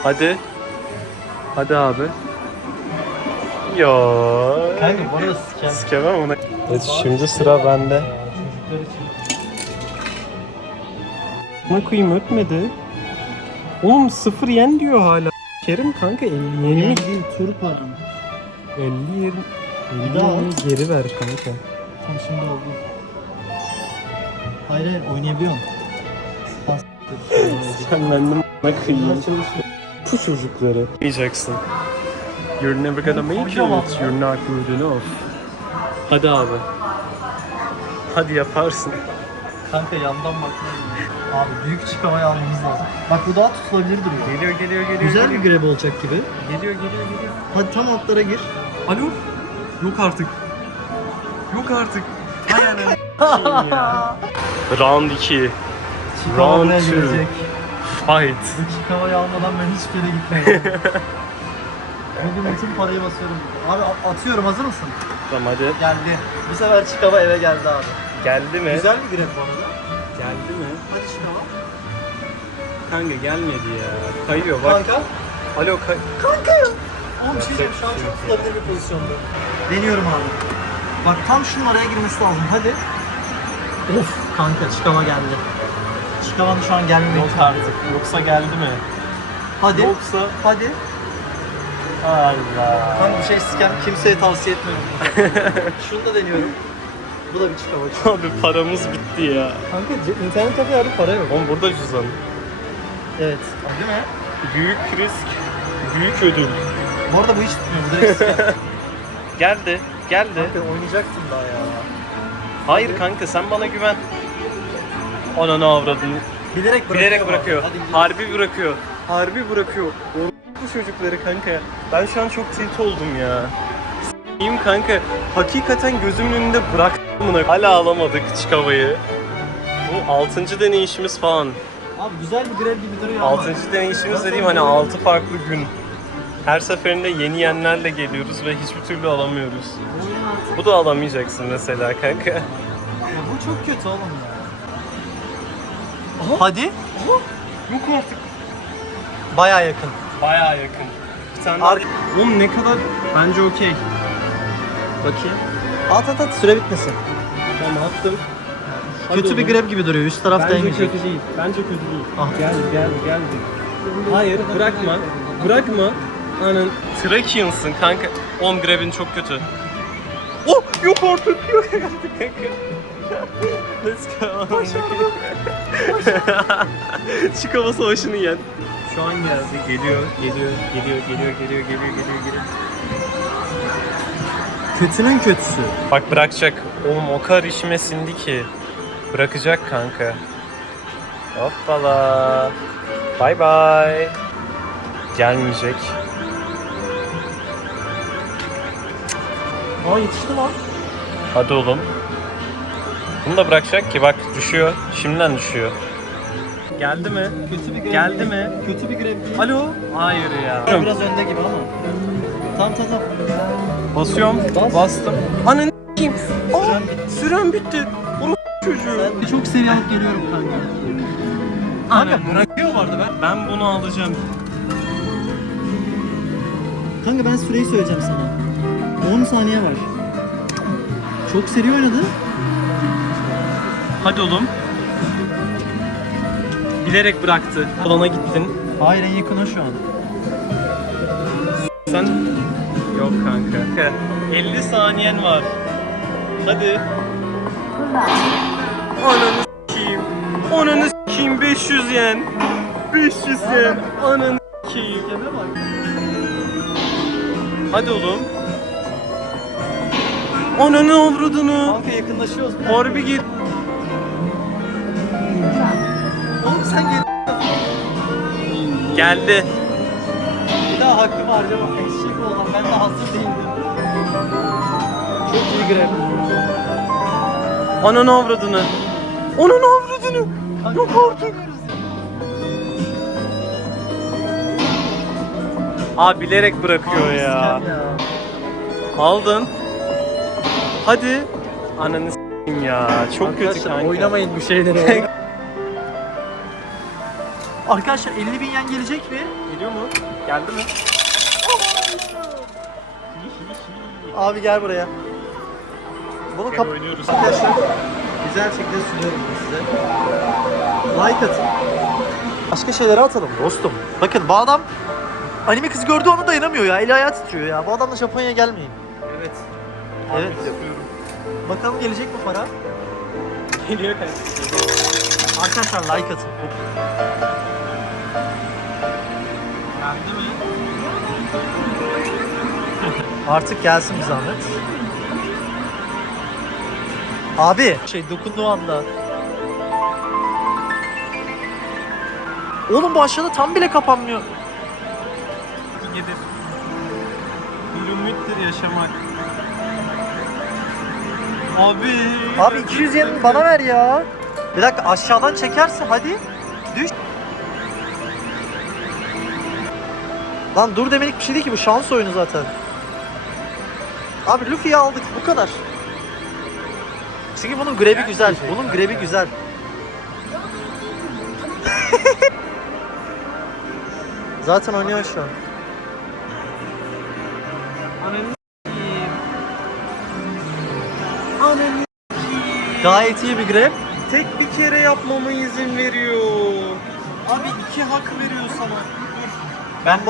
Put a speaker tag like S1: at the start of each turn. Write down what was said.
S1: Hadi. Hadi abi. Ya.
S2: Kanka bana da siken.
S1: Sikemem ona. Evet şimdi sıra bende.
S2: Çocuklar için.
S1: Ne koyayım ötmedi. Oğlum 0 yen diyor hala. Kerim kanka 50 yeni mi?
S2: Yeni değil, tur param.
S1: 50 yen.
S2: Bir daha.
S1: Geri ver kanka.
S2: Tam şimdi oldu. Hayır hayır oynayabiliyorum.
S1: Sen benden bana kıyayım.
S2: Çalışıyor.
S1: Bu çocukları. Mayacaksın. You're never gonna make it.
S2: Kocaman.
S1: You're not good enough. Hadi abi. Hadi yaparsın.
S2: Kanka yandan bakmayın. Abi büyük çıkamayı almamız lazım. Bak bu daha tutulabilir duruyor.
S1: Geliyor.
S2: Güzel bir grab olacak gibi.
S1: Geliyor.
S2: Hadi tam altlara gir.
S1: Alo? Yok artık. Hay anam. Round 2.
S2: Çıkama
S1: Round
S2: buraya
S1: two.
S2: girecek.
S1: Fight.
S2: Bu çıkamayı almadan ben hiçbir yere gitmeyeceğim. Bugün bütün parayı basıyorum. Abi atıyorum, hazır mısın?
S1: Tamam hadi.
S2: Geldi. Bu sefer çıkama eve geldi abi.
S1: Geldi mi?
S2: Güzel bir grab bu arada.
S1: Geldi mi?
S2: Hadi çıkama.
S1: Kanka gelmedi ya. Kayıyor bak.
S2: Kanka.
S1: Alo
S2: Kanka ya. Oğlum bir şey diyeceğim, şu an çok tutabilir bir pozisyonda. Deniyorum abi. Bak tam şunun araya girmesi lazım. Hadi. Of kanka çıkama geldi. Çıkamanın şu an gelmeye
S1: Yok artık. Yoksa geldi mi?
S2: Hadi.
S1: Yoksa
S2: Hadi.
S1: Allah.
S2: Kanka bir şey siken kimseye tavsiye etmiyorum. Şunu da deniyorum. Bu da bir çıkama.
S1: Abi paramız bitti ya.
S2: Kanka internet kafe abi para yok.
S1: Oğlum burada cüzdan.
S2: Evet. Değil mi?
S1: Büyük risk, büyük ödül.
S2: Bu arada bu hiç tutmuyor. Bu direkt siken.
S1: Geldi.
S2: Kanka oynayacaktım daha ya.
S1: Hayır kanka sen bana güven. Ananı avradını. Bilerek bırakıyor.
S2: Hadi gidelim.
S1: Harbi bırakıyor. Bu çocukları kanka. Ben şu an çok tilt oldum ya. S**eyim kanka. Hakikaten gözümün önünde bıraktım bunu. Hala alamadık çıkavayı. Bu 6. deneyişimiz falan.
S2: Abi güzel bir grev gibi duruyor ama.
S1: 6. deneyişimiz dediğim hani 6 farklı gün. Her seferinde yeni yenlerle geliyoruz ve hiçbir türlü alamıyoruz. Bu da alamayacaksın mesela kanka.
S2: Ya bu çok kötü oğlum ya. Hadi.
S1: Yok artık.
S2: Baya yakın.
S1: Bayağı yakın. Bir tane
S2: Ar-
S1: Oğlum ne kadar bence okey. Bakayım.
S2: At süre bitmesin.
S1: Tamam attım. Hadi
S2: Kötü bir
S1: oğlum.
S2: grev gibi duruyor. Üst taraf
S1: Bence
S2: değmeyecek.
S1: kötü değil. Bence kötü değil.
S2: Ah.
S1: Geldi. Hayır bırakma. Anın Trakians'ın kanka. Oğlum Grab'in çok kötü. Oh yok artık kanka. Let's go. Çıkama savaşını yen. Şu an geldi. Geliyor.
S2: Kötünün kötüsü.
S1: Bak bırakacak. Oğlum o kadar işime sindi ki. Bırakacak kanka. Hoppala. Bye bye. Gelmeyecek.
S2: Aa yetişti lan.
S1: Hadi oğlum. Bunu da bırakacak ki bak düşüyor. Şimdiden düşüyor. Geldi mi?
S2: Kötü bir grev.
S1: Geldi mi?
S2: Kötü bir grev değil.
S1: Alo? Hayır ya.
S2: Biraz önde gibi ama. Tamam.
S1: Basıyorum.
S2: Bas.
S1: Bastım. Ananı s**eyim.
S2: Süren bitti.
S1: Süren bitti. Onu çocuğu.
S2: Ben çok seri alıp geliyorum kanka. Kanka bırakıyor vardı
S1: Ben bunu alacağım.
S2: Kanka ben süreyi söyleyeceğim sana. 10 saniye var. Çok seri oynadı.
S1: Hadi oğlum. Bilerek bıraktı. Alana gittin.
S2: Hayır en yakın o şu an.
S1: Sen... Yok kanka. 50 saniyen var. Hadi. Ananı s**eyim 500 yen. 500 yen. Ananı s**eyim. Hadi oğlum. Ananı avradını.
S2: Kanka yakınlaşıyoruz.
S1: Harbi git.
S2: Oğlum sen gel.
S1: Geldi.
S2: Bir daha hakkımı harcamam. Eşek oğlan. Ben de hazır değildim. Çok iyi grev.
S1: Ananı avradını.
S2: Kanka,
S1: Yok artık. Abi bilerek bırakıyor ya. Aldın. Hadi. Ananı s**eyim ya. Çok kötü kanka.
S2: Oynamayın bu şeyleri. Arkadaşlar 50.000 yen gelecek mi?
S1: Geliyor mu? Geldi mi?
S2: Abi gel buraya. Bunu
S1: Gel
S2: kap...
S1: oynuyoruz.
S2: Arkadaşlar güzel şekilde sunuyorum bunu size. Like atın. Başka şeylere atalım dostum. Bakın bu adam anime kızı gördüğü anda dayanamıyor ya. Eli ayağı titriyor ya. Bu adamla Japonya'ya gelmeyin.
S1: Evet.
S2: Evet.
S1: Almak istiyorum.
S2: Bakalım gelecek mi para?
S1: Geliyor kanka.
S2: Arkadaşlar like atın. Geldi mi? Artık gelsin bir zahmet. Abi dokunduğu anda. Oğlum bu aşağıda tam bile kapanmıyor.
S1: Gelir. Bir ümittir yaşamak. Abi.
S2: Abi 200 yen bana ver ya. Bir dakika aşağıdan çekerse hadi. Düş. Lan dur demelik bir şey değil ki bu şans oyunu zaten. Abi Luffy'yi aldık bu kadar. Çünkü bunun grebi güzel. Bunun grebi güzel. Zaten oynuyor şu an.
S1: Ananı
S2: Gayet iyi bir grab.
S1: tek bir kere yapmama izin veriyor. Abi 2 hak veriyor sana.
S2: Ben